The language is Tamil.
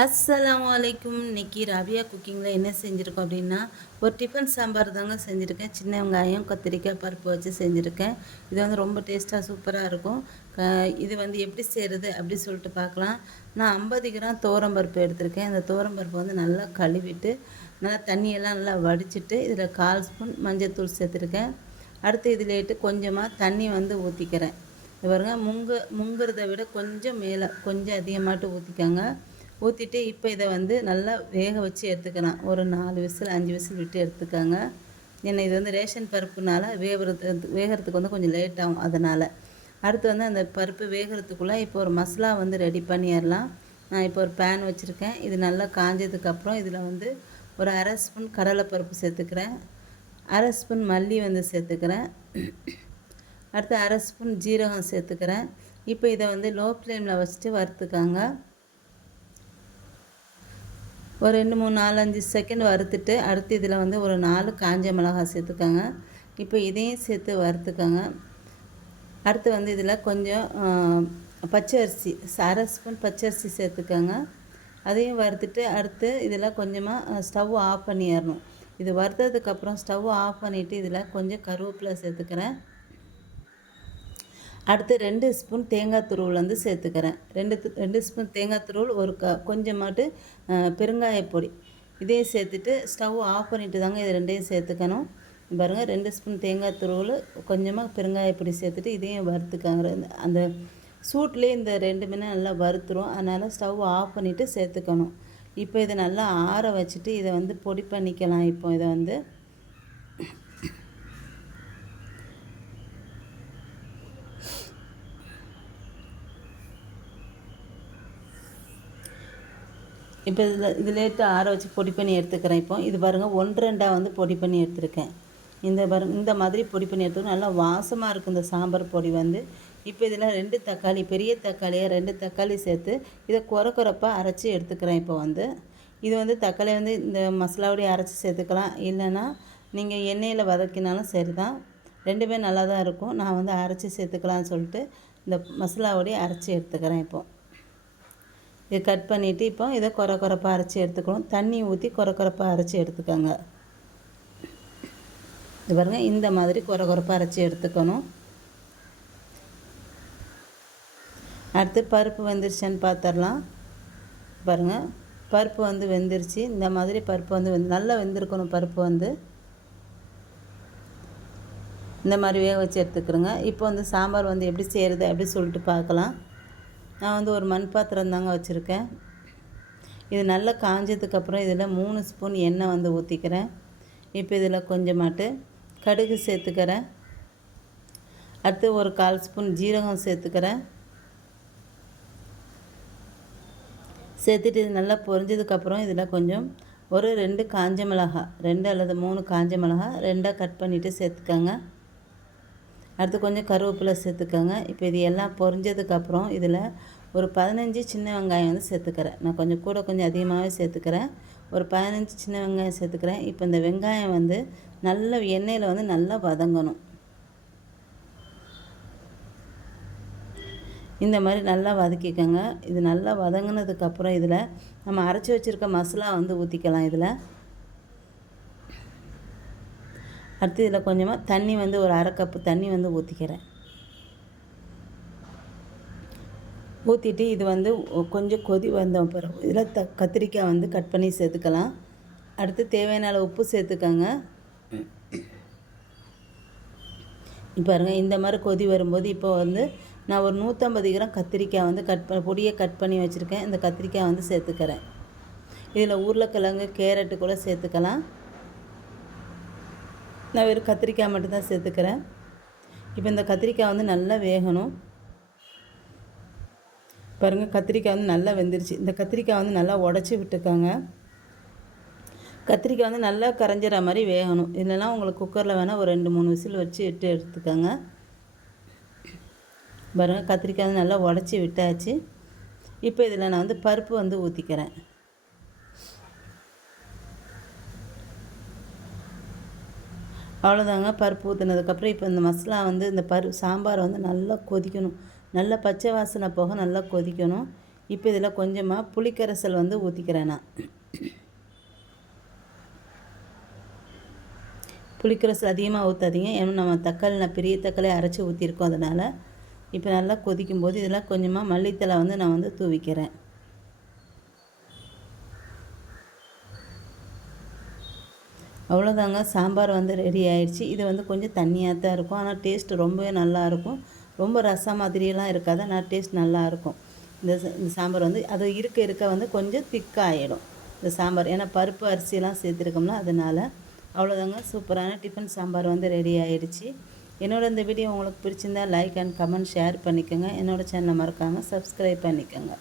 அஸ்லாம் வலைக்கும் இன்னைக்கு ரவியா குக்கிங்கில் என்ன செஞ்சுருக்கோம் அப்படின்னா ஒரு டிஃபன் சாம்பார் தாங்க செஞ்சுருக்கேன். சின்ன வெங்காயம் கத்திரிக்காய் பருப்பு வச்சு செஞ்சுருக்கேன். இது வந்து ரொம்ப டேஸ்ட்டாக சூப்பராக இருக்கும். க- இது வந்து எப்படி செய்கிறது அப்படி சொல்லிட்டு பார்க்கலாம். நான் ஐம்பது கிராம் பருப்பு எடுத்திருக்கேன். இந்த பருப்பு வந்து நல்லா கழுவிட்டு நல்லா தண்ணியெல்லாம் நல்லா வடிச்சிட்டு இதில் கால் ஸ்பூன் மஞ்சள்தூள் சேர்த்துருக்கேன். அடுத்து இதிலேட்டு கொஞ்சமாக தண்ணி வந்து ஊற்றிக்கிறேன் இது பாருங்க முங்கு முங்குறதை விட கொஞ்சம் மேலே கொஞ்சம் அதிகமாட்டு ஊற்றிக்கோங்க ஊற்றிட்டு இப்போ இதை வந்து நல்லா வேக வச்சு எடுத்துக்கலாம் ஒரு நாலு விசில் அஞ்சு விசில் விட்டு எடுத்துக்கோங்க. ஏன்னா இது வந்து ரேஷன் பருப்புனால வேகிறது வேகிறதுக்கு வந்து கொஞ்சம் லேட் ஆகும் அதனால். அடுத்து வந்து அந்த பருப்பு வேகிறதுக்குள்ளே இப்போ ஒரு மசாலா வந்து ரெடி பண்ணிடலாம். நான் இப்போ ஒரு பேன் வச்சுருக்கேன். இது நல்லா காஞ்சதுக்கப்புறம் இதில் வந்து ஒரு அரை ஸ்பூன் கடலைப்பருப்பு சேர்த்துக்கிறேன். அரை ஸ்பூன் மல்லி வந்து சேர்த்துக்கிறேன். அடுத்து அரை ஸ்பூன் ஜீரகம் சேர்த்துக்கிறேன். இப்போ இதை வந்து லோ ஃப்ளேமில் வச்சுட்டு வறுத்துக்காங்க. ஒரு ரெண்டு மூணு நாலஞ்சு செகண்ட் வறுத்துட்டு அடுத்து இதில் வந்து ஒரு நாலு காஞ்ச மிளகாய் சேர்த்துக்கோங்க. இப்போ இதையும் சேர்த்து வறுத்துக்கோங்க. அடுத்து வந்து இதில் கொஞ்சம் பச்சரிசி பச்சை அரிசி அரை ஸ்பூன் பச்சை அரிசி சேர்த்துக்கோங்க. அதையும் வறுத்துட்டு அடுத்து இதில் கொஞ்சமாக ஸ்டவ் ஆஃப் பண்ணிடணும். இது வறுத்ததுக்கப்புறம் ஸ்டவ் ஆஃப் பண்ணிவிட்டு இதில் கொஞ்சம் கருவேப்பிலை சேர்த்துக்கிறேன். அடுத்து ரெண்டு ஸ்பூன் தேங்காய் துருவல் வந்து சேர்த்துக்கிறேன். ரெண்டு ரெண்டு ஸ்பூன் தேங்காய் துருவல் ஒரு க கொஞ்சமாட்டு பெருங்காய பொடி. இதையும் சேர்த்துட்டு ஸ்டவ் ஆஃப் பண்ணிட்டு தாங்க இது ரெண்டையும் சேர்த்துக்கணும். பாருங்கள் ரெண்டு ஸ்பூன் தேங்காய் துருவல் கொஞ்சமாக பெருங்காய பொடி சேர்த்துட்டு இதையும் வறுத்துக்காங்க. அந்த சூட்லேயே இந்த ரெண்டு மீனை நல்லா வறுத்துரும். அதனால் ஸ்டவ் ஆஃப் பண்ணிவிட்டு சேர்த்துக்கணும். இப்போ இதை நல்லா ஆற வச்சுட்டு இதை வந்து பொடி பண்ணிக்கலாம். இப்போ இதை வந்து இப்போ இதில் இதிலேட்டு ஆற வச்சு பொடி பண்ணி எடுத்துக்கிறேன் இப்போ. இது பாருங்கள் ஒன்று ரெண்டாக வந்து பொடி பண்ணி எடுத்துருக்கேன். இந்த பாருங்க இந்த மாதிரி பொடி பண்ணி எடுத்துக்கணும் நல்லா வாசமாக இருக்கும் இந்த சாம்பார் பொடி வந்து. இப்போ இதில் ரெண்டு தக்காளி பெரிய தக்காளியை ரெண்டு தக்காளி சேர்த்து இதை குறை குறைப்பாக அரைச்சி எடுத்துக்கிறேன் இப்போ வந்து. இது வந்து தக்காளி வந்து இந்த மசாலாவோடய அரைச்சி சேர்த்துக்கலாம். இல்லைன்னா நீங்கள் எண்ணெயில் வதக்கினாலும் சரி தான் ரெண்டுமே நல்லா தான் இருக்கும். நான் வந்து அரைச்சி சேர்த்துக்கலாம்னு சொல்லிட்டு இந்த மசாலாவோடைய அரைச்சி எடுத்துக்கிறேன் இப்போ. இதை கட் பண்ணிவிட்டு இப்போ இதை குறை குறைப்பாக அரைச்சி எடுத்துக்கணும். தண்ணி ஊற்றி குறை குறைப்பாக அரைச்சி எடுத்துக்கோங்க. இது பாருங்கள் இந்த மாதிரி குறை குறைப்பாக அரைச்சி எடுத்துக்கணும். அடுத்து பருப்பு வெந்துருச்சான்னு பார்த்துடலாம் பாருங்கள் பருப்பு வந்து வெந்துருச்சு. இந்த மாதிரி பருப்பு வந்து வெந்து நல்லா வெந்திருக்கணும் பருப்பு வந்து. இந்த மாதிரி வேக வச்சு எடுத்துக்கிறோங்க. இப்போ வந்து சாம்பார் வந்து எப்படி செய்கிறது அப்படி சொல்லிட்டு பார்க்கலாம். நான் வந்து ஒரு மண் பாத்திரம் தாங்க வச்சுருக்கேன். இது நல்லா காஞ்சதுக்கப்புறம் இதில் மூணு ஸ்பூன் எண்ணெய் வந்து ஊற்றிக்கிறேன் இப்போ இதில் கொஞ்சமாட்டு கடுகு சேர்த்துக்கிறேன். அடுத்து ஒரு கால் ஸ்பூன் ஜீரகம் சேர்த்துக்கிறேன். சேர்த்துட்டு இது நல்லா பொரிஞ்சதுக்கப்புறம் இதில் கொஞ்சம் ஒரு ரெண்டு காஞ்ச மிளகாய் ரெண்டு அல்லது மூணு காஞ்ச மிளகாய் ரெண்டாக கட் பண்ணிவிட்டு சேர்த்துக்கோங்க. அடுத்து கொஞ்சம் கருவேப்பிலை சேர்த்துக்கோங்க. இப்போ இது எல்லாம் பொரிஞ்சதுக்கப்புறம் இதில் ஒரு பதினஞ்சு சின்ன வெங்காயம் வந்து சேர்த்துக்கிறேன். நான் கொஞ்சம் கூட கொஞ்சம் அதிகமாகவே சேர்த்துக்கிறேன். ஒரு பதினஞ்சு சின்ன வெங்காயம் சேர்த்துக்கிறேன். இப்போ இந்த வெங்காயம் வந்து நல்ல எண்ணெயில் வந்து நல்லா வதங்கணும். இந்த மாதிரி நல்லா வதக்கிக்கோங்க. இது நல்லா வதங்கினதுக்கப்புறம் இதில் நம்ம அரைச்சி வச்சுருக்க மசாலா வந்து ஊற்றிக்கலாம் இதில். அடுத்து இதில் கொஞ்சமாக தண்ணி வந்து ஒரு அரை கப்பு தண்ணி வந்து ஊற்றிக்கிறேன் ஊற்றிட்டு இது வந்து கொஞ்சம் கொதி வந்த பிறகு இதில் த கத்திரிக்காய் வந்து கட் பண்ணி சேர்த்துக்கலாம். அடுத்து தேவையான அளவு உப்பு சேர்த்துக்கோங்க. இப்போ இந்த மாதிரி கொதி வரும்போது இப்போ வந்து நான் ஒரு நூற்றம்பது கிராம் கத்திரிக்காய் வந்து கட் பண்ண பொடியை கட் பண்ணி வச்சுருக்கேன். இந்த கத்திரிக்காய் வந்து சேர்த்துக்கிறேன். இதில் உருளைக்கிழங்கு கேரட்டு கூட சேர்த்துக்கலாம். நான் வெறும் கத்திரிக்காய் மட்டும்தான் சேர்த்துக்கிறேன். இப்போ இந்த கத்திரிக்காய் வந்து நல்லா வேகணும். பாருங்கள் கத்திரிக்காய் வந்து நல்லா வெந்துருச்சு. இந்த கத்திரிக்காய் வந்து நல்லா உடச்சி விட்டுக்காங்க. கத்திரிக்காய் வந்து நல்லா கரைஞ்சிற மாதிரி வேகணும். இல்லைன்னா உங்களுக்கு குக்கரில் வேணால் ஒரு ரெண்டு மூணு விசில் வச்சு எட்டு எடுத்துக்கோங்க. பாருங்கள் கத்திரிக்காய் வந்து நல்லா உடச்சி விட்டாச்சு. இப்போ இதில் நான் வந்து பருப்பு வந்து ஊற்றிக்கிறேன் அவ்வளோதாங்க பருப்பு ஊற்றினதுக்கப்புறம் இப்போ இந்த மசாலா வந்து இந்த பரு சாம்பார் வந்து நல்லா கொதிக்கணும். நல்லா பச்சை வாசனை போக நல்லா கொதிக்கணும். இப்போ இதில் கொஞ்சமாக புளிக்கரைசல் வந்து ஊற்றிக்கிறேன் நான். புளிக்கரைசல் அதிகமாக ஊற்றாதீங்க ஏன்னா நம்ம தக்காளி நான் பெரிய தக்காளி அரைச்சி ஊற்றிருக்கோம் அதனால். இப்போ நல்லா கொதிக்கும் போது இதெல்லாம் கொஞ்சமாக மல்லித்தலை வந்து நான் வந்து தூவிக்கிறேன். அவ்வளோதாங்க. சாம்பார் வந்து ரெடி ஆயிடுச்சு. இது வந்து கொஞ்சம் தண்ணியாக தான் இருக்கும். ஆனால் டேஸ்ட் ரொம்பவே நல்லாயிருக்கும் ரொம்ப ரசம் மாதிரியெல்லாம் இருக்காது. ஆனால் டேஸ்ட் நல்லாயிருக்கும் இந்த இந்த சாம்பார் வந்து அது இருக்க இருக்க வந்து கொஞ்சம் திக்காகிடும் இந்த சாம்பார். ஏன்னா பருப்பு அரிசியெல்லாம் சேர்த்துருக்கோம்னா அதனால் அவ்வளோதாங்க. சூப்பரான டிஃபன் சாம்பார் வந்து ரெடி ஆயிடுச்சு. என்னோடய இந்த வீடியோ உங்களுக்கு பிடிச்சிருந்தா லைக் அண்ட் கமெண்ட் ஷேர் பண்ணிக்கோங்க. என்னோடய சேனலை மறக்காமல் சப்ஸ்கிரைப் பண்ணிக்கோங்க.